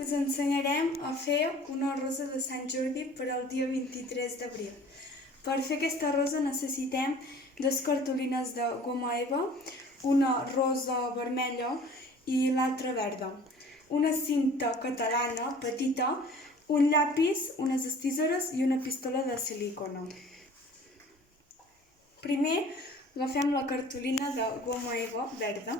us ensenyarem a fer una rosa de Sant Jordi per al dia 23 d'abril. Per fer aquesta rosa necessitem 2 cartolines de goma eva, una rosa vermella i l'altra verda, una cinta catalana petita, un llapis, unes tisores i una pistola de silicona. Primer agafem la cartolina de goma eva verda.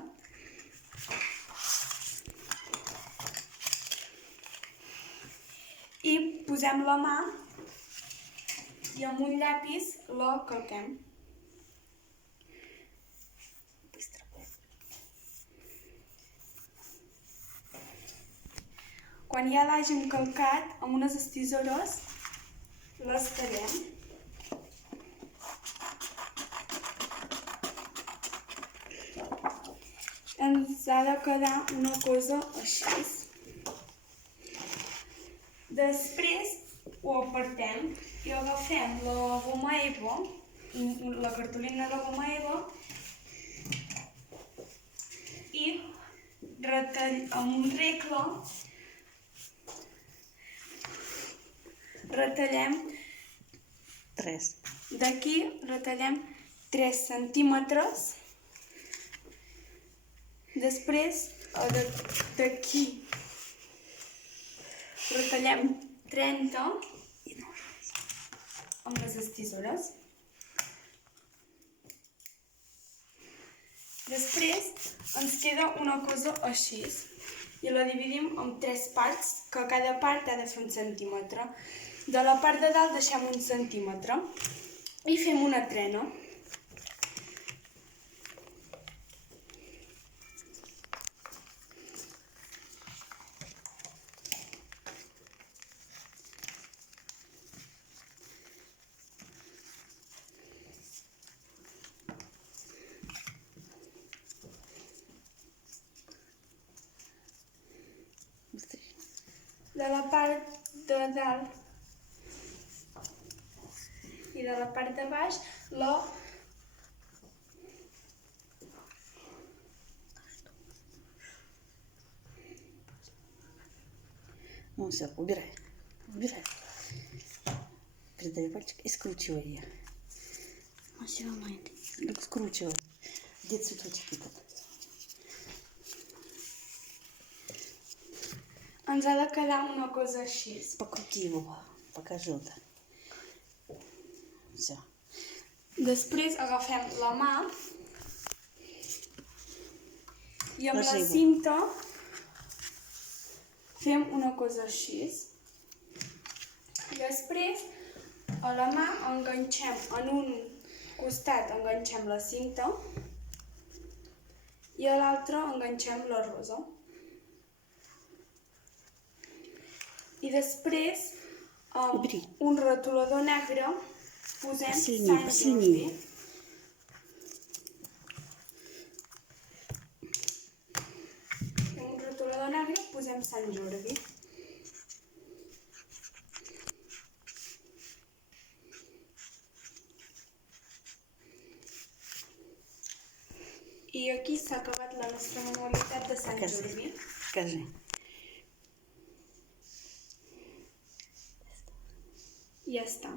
I posem la mà i amb un llapis la calquem. Quan ja l'hàgim calcat, amb unes tisores les tallem. Ens ha de quedar una cosa així. Després ho apartem i agafem la goma eva, la cartolina de goma eva, i amb un regle retallem d'aquí, retallem 3 centímetres. Després d'aquí retallem 30 amb les tisores. Després ens queda una cosa així i la dividim en 3 parts, que cada part ha de fer 1 centímetre. De la part de dalt deixem 1 centímetre i fem una trena. De la part de dalt i de la part de baix Ну все, убирай. Передай пальчик и скручивай ее. А все равно это. Так скручивай. Где цветочек этот? Ens ha de quedar una cosa així. Покрути его, покажи вот. Все. Després agafem la mà i amb la cinta fem una cosa així. Després a la mà enganxem, en un costat enganxem la cinta i a l'altre enganxem la rosa. I després amb un retolador negre posem Sant Jordi. Amb un retolador negre posem Sant Jordi. I aquí s'ha acabat la nostra manualitat de Sant Jordi. Покажи. I ja està.